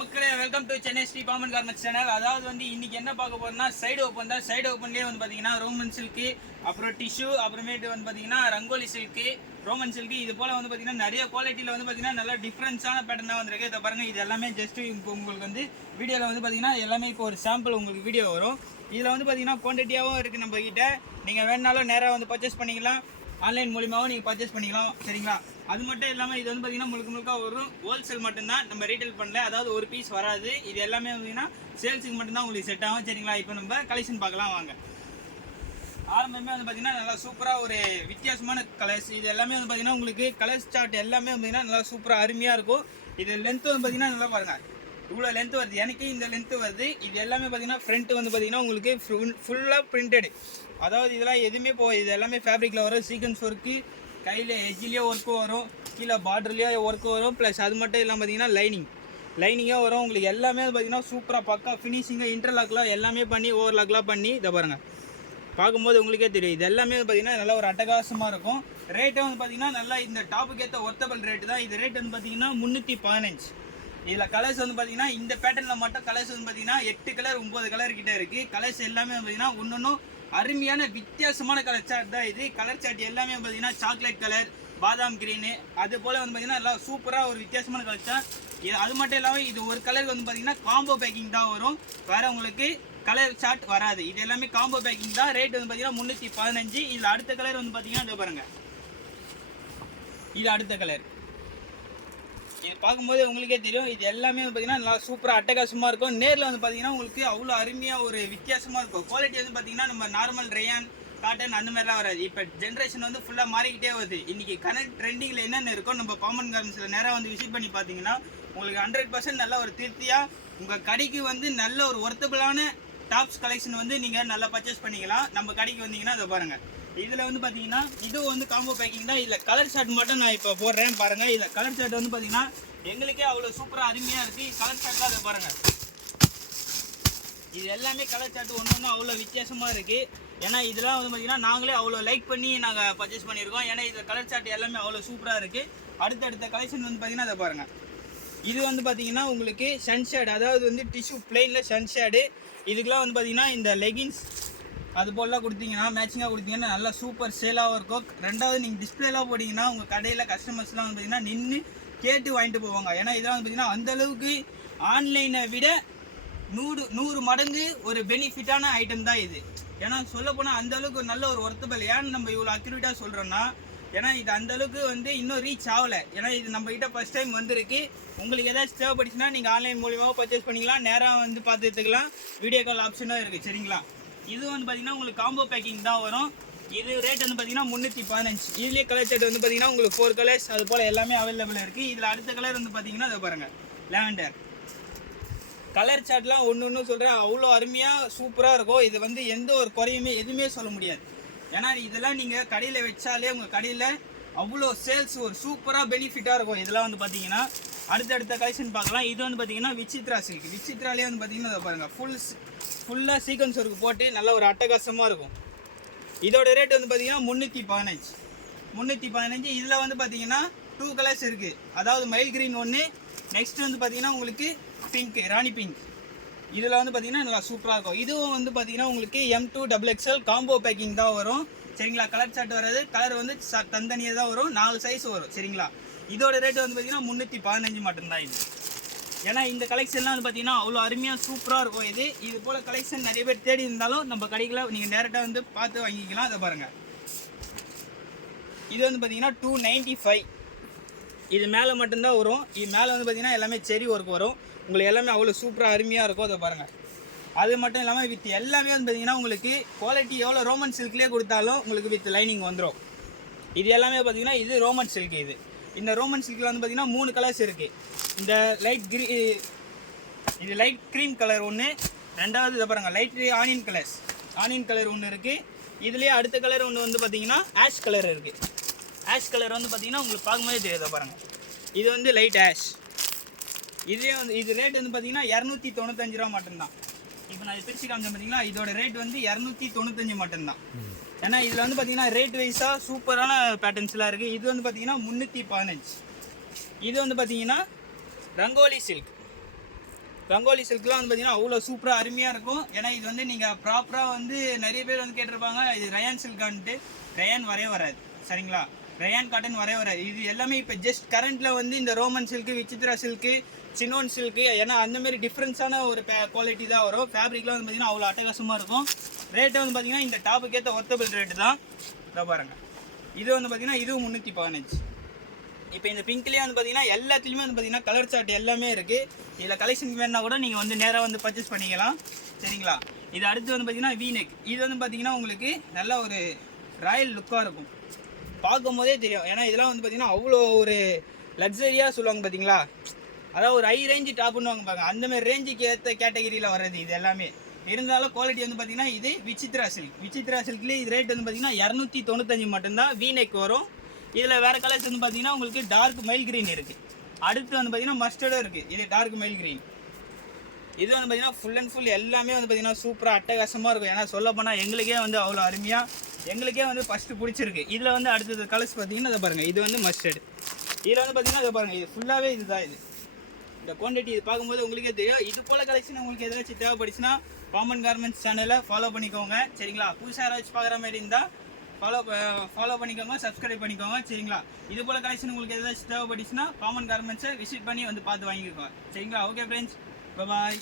மக்களே, welcome to Chennai Sri Baman garments channel. அதாவது வந்து இன்னைக்கு என்ன பார்க்க போறோம்னா சைடு ஓப்பன் தான். சைடு ஓப்பன்லேயே வந்து பார்த்தீங்கன்னா ரோமன் சில்க்கு, அப்புறம் டிஷ்யூ, அப்புறமேட்டு வந்து பார்த்தீங்கன்னா ரங்கோலி சில்க்கு, ரோமன் சில்க்கு, இது போல் வந்து பார்த்தீங்கன்னா நிறைய குவாலிட்டியில் வந்து பார்த்தீங்கன்னா நல்லா டிஃப்ரென்ஸான பேட்டர்னாக வந்திருக்கு. இதை பாருங்கள், இது எல்லாமே ஜஸ்ட் இப்போ உங்களுக்கு வந்து வீடியோவில் வந்து பார்த்தீங்கன்னா எல்லாமே இப்போ ஒரு சாம்பிள் உங்களுக்கு வீடியோ வரும். இதில் வந்து பார்த்தீங்கன்னா குவான்டிட்டியாகவும் இருக்குது நம்ம கிட்ட. நீங்கள் வேணுனாலும் நேராக வந்து பர்ச்சேஸ் பண்ணிக்கலாம், ஆன்லைன் மூலியமாகவும் நீங்கள் பர்ச்சேஸ் பண்ணிக்கலாம். சரிங்களா? அது மட்டும் இல்லாமல் இது வந்து பார்த்தீங்கன்னா முழுக்க வரும் ஹோல்சேல் மட்டும்தான், நம்ம ரீட்டைல் பண்ணல. அதாவது ஒரு பீஸ் வராது. இது எல்லாமே பார்த்தீங்கன்னா சேல்ஸுக்கு மட்டும்தான் உங்களுக்கு செட் ஆகும். சரிங்களா? இப்போ நம்ம கலெக்ஷன் பார்க்கலாம் வாங்க. ஆரம்பமே வந்து பார்த்தீங்கன்னா நல்லா சூப்பராக ஒரு வித்தியாசமான கலர்ஸ். இது எல்லாமே வந்து பார்த்தீங்கன்னா உங்களுக்கு கலர்ஸ் சார்ட் எல்லாமே பார்த்தீங்கன்னா நல்லா சூப்பராக அருமையாக இருக்கும். இது லென்த்து வந்து பார்த்தீங்கன்னா நல்லா பாருங்கள், இவ்வளோ லென்த்து வருது. எனக்கு இந்த லென்த்து வருது. இது எல்லாமே பார்த்தீங்கன்னா ஃப்ரண்ட்டு வந்து பார்த்தீங்கன்னா உங்களுக்கு ஃபுல்லாக பிரிண்டடு. அதாவது இதெல்லாம் எதுவுமே இது எல்லாமே ஃபேப்ரிக்கில் வரும். சீக்வன்ஸ் ஒர்க்கு, கையில் எஜ்ஜிலேயே ஒர்க்கும் வரும், கீழே பார்டர்லேயே ஒர்க்கு வரும். ப்ளஸ் அது மட்டும் இல்லாமல் பார்த்தீங்கன்னா லைனிங்காக வரும். உங்களுக்கு எல்லாமே பார்த்தீங்கன்னா சூப்பராக பக்கா ஃபினிஷிங்காக இன்டர்லாக்லாம் எல்லாமே பண்ணி ஓவர்லாக்லாம் பண்ணி இதை பாருங்கள், பார்க்கும்போது உங்களுக்கே தெரியும். இது எல்லாமே பார்த்தீங்கன்னா நல்லா ஒரு அட்டகாசமாக இருக்கும். ரேட்டை வந்து பார்த்தீங்கன்னா நல்லா இந்த டாப்புக்கு ஏற்ற ஒர்த்தபிள் ரேட்டு தான். இது ரேட் வந்து பார்த்தீங்கன்னா 315. இதில் கலர்ஸ் வந்து பார்த்தீங்கன்னா இந்த பேட்டர்னில் மட்டும் கலர்ஸ் வந்து பார்த்தீங்கன்னா 8 கலர் 9 கலர் கிட்டே இருக்குது. கலர்ஸ் எல்லாமே பார்த்தீங்கன்னா ஒன்றும் அருமையான வித்தியாசமான கலர் சார்ட் தான் இது. கலர் சார்ட் எல்லாமே பார்த்தீங்கன்னா சாக்லேட் கலர், பாதாம் கிரீனு, அது போல் வந்து பார்த்தீங்கன்னா நல்லா சூப்பராக ஒரு வித்தியாசமான கலர் சார்ட். அது மட்டும் இல்லாமல் இது ஒரு கலருக்கு வந்து பார்த்தீங்கன்னா காம்போ பேக்கிங் தான் வரும், வேறு உங்களுக்கு கலர் சார்ட் வராது. இது எல்லாமே காம்போ பேக்கிங் தான். ரேட் வந்து பார்த்தீங்கன்னா 315. இதில் அடுத்த கலர் வந்து பார்த்தீங்கன்னா இதை பாருங்கள், இது அடுத்த கலர். இது பார்க்கும்போது உங்களுக்கே தெரியும். இது எல்லாமே வந்து பார்த்தீங்கன்னா நல்லா சூப்பராக அட்டகாசமாக இருக்கும். நேரில் வந்து பார்த்தீங்கன்னா உங்களுக்கு அவ்வளோ அருமையாக ஒரு வித்தியாசமாக இருக்கும். குவாலிட்டி வந்து பார்த்தீங்கன்னா நம்ம நார்மல் ரேயான், காட்டன் அந்த மாதிரிலாம் வராது. இப்போ ஜென்ரேஷன் வந்து ஃபுல்லாக மாறிக்கிட்டே வருது. இன்றைக்கி கனெக்ட் ட்ரெண்டிங்கில் என்னென்ன இருக்கோ நம்ம பாமன் கார்மெண்ட்ஸில் நேராக வந்து விசிட் பண்ணி பார்த்தீங்கன்னா உங்களுக்கு 100% நல்ல ஒரு திருப்தியாக உங்கள் கடைக்கு வந்து நல்ல ஒரு ஒர்த்தபிளான டாப்ஸ் கலெக்ஷன் வந்து நீங்கள் நல்லா பர்ச்சேஸ் பண்ணிக்கலாம். நம்ம கடைக்கு வந்தீங்கன்னா அதை பாருங்கள். இதில் வந்து பார்த்தீங்கன்னா இதுவும் வந்து காம்போ பேக்கிங் தான். இதில் கலர் ஷார்ட் மட்டும் நான் இப்போ போடுறேன் பாருங்கள். இதில் கலர் ஷார்ட் வந்து பார்த்தீங்கன்னா எங்களுக்கே அவ்வளோ சூப்பராக அருமையாக இருக்குது. கலர் ஷார்ட்லாம் அதை பாருங்கள். இது எல்லாமே கலர் ஷார்ட் ஒன்று அவ்வளோ வித்தியாசமாக இருக்குது. ஏன்னா இதெல்லாம் வந்து பார்த்தீங்கன்னா நாங்களே அவ்வளோ லைக் பண்ணி நாங்கள் பர்ச்சேஸ் பண்ணியிருக்கோம். ஏன்னா இதில் கலர் ஷார்ட் எல்லாமே அவ்வளோ சூப்பராக இருக்குது. அடுத்தடுத்த கலெக்ஷன் வந்து பார்த்தீங்கன்னா அதை பாருங்கள். இது வந்து பார்த்தீங்கன்னா உங்களுக்கு சன்ஷேட், அதாவது வந்து டிஷ்யூ பிளெயினில் சன்ஷேடு. இதுக்கெலாம் வந்து பார்த்தீங்கன்னா இந்த லெகின்ஸ் அது போலலாம் கொடுத்தீங்கன்னா மேட்சிங்காக கொடுத்தீங்கன்னா நல்லா சூப்பர் சேலாகவும் இருக்கும். ரெண்டாவது நீங்கள் டிஸ்பிளேலாம் போட்டிங்கன்னா உங்கள் கடையில் கஸ்டமர்ஸ்லாம் வந்து பார்த்தீங்கன்னா நின்று கேட்டு வாங்கிட்டு போவாங்க. ஏன்னா இதெல்லாம் வந்து பார்த்தீங்கன்னா அந்தளவுக்கு ஆன்லைனை விட 100 மடங்கு ஒரு பெனிஃபிட்டான ஐட்டம் தான் இது. ஏன்னா சொல்லப்போனால் அந்தளவுக்கு ஒரு நல்ல ஒரு ஒர்த்தபிள். ஏன்னு நம்ம இவ்வளோ அக்யூரேட்டாக சொல்கிறோன்னா, ஏன்னா இது அந்தளவுக்கு வந்து இன்னும் ரீச் ஆகலை. ஏன்னா இது நம்மகிட்ட ஃபஸ்ட் டைம் வந்திருக்கு. உங்களுக்கு ஏதாச்சும் தேவைப்பட்டுச்சுன்னா நீங்கள் ஆன்லைன் மூலியமாக பர்ச்சேஸ் பண்ணிக்கலாம், நேராக வந்து பார்த்துக்கலாம், வீடியோ கால் ஆப்ஷனாக இருக்குது. சரிங்களா? இது வந்து பார்த்தீங்கன்னா உங்களுக்கு காம்போ பேக்கிங் தான் வரும். இது ரேட் வந்து பார்த்தீங்கன்னா 315. இதுலேயே கலர் செட் வந்து பார்த்தீங்கன்னா உங்களுக்கு 4 கலர்ஸ் அது போல் எல்லாமே அவைலபிளாக இருக்குது. இதில் அடுத்த கலர் வந்து பார்த்தீங்கன்னா அதை பாருங்கள், லாவெண்டர். கலர் சார்ட்லாம் ஒன்று சொல்கிறேன், அவ்வளோ அருமையாக சூப்பராக இருக்கும். இது வந்து எந்த ஒரு குறையுமே எதுவுமே சொல்ல முடியாது. ஏன்னா இதெல்லாம் நீங்கள் கடையில் வச்சாலே உங்கள் கடையில் அவ்வளோ சேல்ஸ் ஒரு சூப்பராக பெனிஃபிட்டாக இருக்கும். இதெல்லாம் வந்து பார்த்தீங்கன்னா அடுத்தடுத்த கலெக்ஷன் பார்க்கலாம். இது வந்து பார்த்தீங்கன்னா விசித்ரா சில்க். விசித்ராலேயே வந்து பார்த்தீங்கன்னா அதை பாருங்கள், ஃபுல்லாக சீக்வன்ஸ் ஒர்க்கு போட்டு நல்ல ஒரு அட்டகாசமாக இருக்கும். இதோட ரேட் வந்து பார்த்தீங்கன்னா 315. இதில் வந்து பார்த்தீங்கன்னா 2 கலர்ஸ் இருக்குது. அதாவது மைல் கிரீன் ஒன்று, நெக்ஸ்ட் வந்து பார்த்தீங்கன்னா உங்களுக்கு பிங்க், ராணி பிங்க். இதில் வந்து பார்த்தீங்கன்னா நல்லா சூப்பராக இருக்கும். இதுவும் வந்து பார்த்தீங்கன்னா உங்களுக்கு M2 XXL காம்போ பேக்கிங் தான் வரும். சரிங்களா? கலர் சார்ட் வராது. கலர் வந்து தனித்தனியாக தான் வரும். 4 சைஸ் வரும். சரிங்களா? இதோட ரேட்டு வந்து பார்த்தீங்கன்னா 315 மட்டும்தான் இது. ஏன்னா இந்த கலெக்ஷன்லாம் வந்து பார்த்தீங்கன்னா அவ்வளோ அருமையாக சூப்பராக இருக்கும். இது போல் கலெக்ஷன் நிறைய பேர் தேடி இருந்தாலும் நம்ம கடைகளை நீங்கள் டேரெக்டாக வந்து பார்த்து வாங்கிக்கலாம். அதை பாருங்கள். இது வந்து பார்த்தீங்கன்னா 295. இது மேலே மட்டும்தான் வரும். இது மேலே வந்து பார்த்தீங்கன்னா எல்லாமே செரி ஒர்க் வரும். உங்களுக்கு எல்லாமே அவ்வளோ சூப்பராக அருமையாக இருக்கும். அதை பாருங்கள். அது மட்டும் இல்லாமல் வித் எல்லாமே வந்து பார்த்தீங்கன்னா உங்களுக்கு குவாலிட்டி எவ்வளோ ரோமன் சில்க்லேயே கொடுத்தாலும் உங்களுக்கு வித் லைனிங் வந்துடும். இது எல்லாமே பார்த்தீங்கன்னா இது ரோமன் சில்க். இந்த ரோமன் சில்கில் வந்து பார்த்தீங்கன்னா 3 கலர்ஸ் இருக்குது. இந்த இது லைட் க்ரீம் கலர் ஒன்று, ரெண்டாவது இதை பாருங்கள் லைட் ஆனியன் கலர் ஒன்று இருக்குது. இதுலேயே அடுத்த கலர் ஒன்று வந்து பார்த்தீங்கன்னா ஆஷ் கலர் இருக்குது. ஆஷ் கலர் வந்து பார்த்தீங்கன்னா உங்களுக்கு பார்க்கும்போதே தெரியுது பாருங்கள். இது வந்து லைட் ஆஷ். இதுலேயே வந்து இது ரேட் வந்து பார்த்தீங்கன்னா 295 ரூபா மட்டும்தான். இப்போ நான் பிரித்து காமிச்சேன் பார்த்தீங்களா, இதோட ரேட் வந்து 295 மட்டும்தான். ஏன்னா இதில் வந்து பார்த்தீங்கன்னா ரேட் வைஸாக சூப்பரான பேட்டர்ன்ஸ்லாம் இருக்குது. இது வந்து பார்த்தீங்கன்னா 315. இது வந்து பார்த்தீங்கன்னா ரங்கோலி சில்க். ரங்கோலி சில்க்லாம் வந்து பார்த்தீங்கன்னா அவ்வளோ சூப்பராக அருமையாக இருக்கும். ஏன்னா இது வந்து நீங்கள் ப்ராப்பராக வந்து நிறைய பேர் வந்து கேட்டிருப்பாங்க இது ரயான் சில்கான்ட்டு. ரயான் வரவே வராது சரிங்களா, ரயான் காட்டன் வரவே வராது. இது எல்லாமே இப்போ ஜஸ்ட் கரண்ட்டில் வந்து இந்த Roman silk, Vichitra silk, சினோன் silk, ஏன்னா அந்தமாரி டிஃப்ரென்ஸான ஒரு குவாலிட்டி தான் வரும். ஃபேப்ரிக்லாம் வந்து பார்த்தீங்கன்னா அவ்வளோ அட்டகாசமாக இருக்கும். ரேட்டு வந்து பார்த்தீங்கன்னா இந்த டாப்புக்கு ஏற்ற ஒர்த்தபிள் ரேட்டு தான். இதை பாருங்கள், இது வந்து பார்த்தீங்கன்னா இதுவும் 315. இப்போ இந்த பிங்க்லேயே வந்து பார்த்தீங்கன்னா எல்லாத்துலேயுமே வந்து பார்த்தீங்கன்னா கலர் சார்ட் எல்லாமே இருக்குது. இதில் கலெக்ஷன் வேணுன்னா கூட நீங்கள் வந்து நேராக வந்து பர்ச்சேஸ் பண்ணிக்கலாம் சரிங்களா. இது அடுத்து வந்து பார்த்தீங்கன்னா வீநெக். இது வந்து பார்த்தீங்கன்னா உங்களுக்கு நல்ல ஒரு ராயல் லுக்காக இருக்கும், பார்க்கும் போதே தெரியும். ஏன்னா இதெல்லாம் வந்து பார்த்தீங்கன்னா அவ்வளோ ஒரு லக்ஸரியாக சொல்லுவாங்க பார்த்தீங்களா, அதாவது ஒரு ஹை ரேஞ்சு டாப்புன்னு வாங்க பாருங்க, அந்தமாதிரி ரேஞ்சுக்கு ஏற்ற கேட்டகிரியில் வர்றது இது எல்லாமே. இருந்தாலும் குவாலிட்டி வந்து பார்த்தீங்கன்னா இது விசித்ரா சில்க். விசித்ரா சில்க்லேயே இது ரேட் வந்து பார்த்தீங்கன்னா 295 மட்டும்தான். வீநெக் வரும். இதில் வேறு கலர்ஸ் வந்து பார்த்தீங்கன்னா உங்களுக்கு டார்க் மைல் க்ரீன் இருக்குது. அடுத்து வந்து பார்த்தீங்கன்னா மஸ்டர்டும் இருக்குது. இது டார்க் மைல் க்ரீன். இது வந்து பார்த்தீங்கன்னா ஃபுல் அண்ட் ஃபுல் எல்லாமே வந்து பார்த்தீங்கன்னா சூப்பராக அட்டகாசமாக இருக்கும். ஏன்னா சொல்ல போனால் எங்களுக்கே வந்து அவ்வளோ அருமையாக, எங்களுக்கே வந்து ஃபஸ்ட்டு பிடிச்சிருக்கு. இதில் வந்து அடுத்தது கலர்ஸ் பார்த்தீங்கன்னா இதை பாருங்கள், இது வந்து மஸ்டர்டு. இதில் வந்து பார்த்தீங்கன்னா இதை பாருங்கள், இது ஃபுல்லாகவே இதுதான். இது இந்த குவான்டிட்டி இது பார்க்கும்போது உங்களுக்கே தெரியும். இது போல் கலெக்ஷன் உங்களுக்கு ஏதாச்சும் தேவைப்படுச்சுன்னா காமன் கார்மெண்ட்ஸ் சேனலை ஃபாலோ பண்ணிக்கோங்க சரிங்களா. புதுசாக யாராச்சும் பார்க்குற மாதிரி இருந்தால் ஃபாலோ பண்ணிக்கோங்க, சப்ஸ்கிரைப் பண்ணிக்கோங்க சரிங்களா. இது போல் கலெக்ஷன் உங்களுக்கு ஏதாச்சும் தேவைப்பட்டுச்சுன்னா காமன் கார்மெண்ட்ஸை விசிட் பண்ணி வந்து பார்த்து வாங்கிக்கோங்க சரிங்களா. ஓகே ஃப்ரெண்ட்ஸ், பாய்.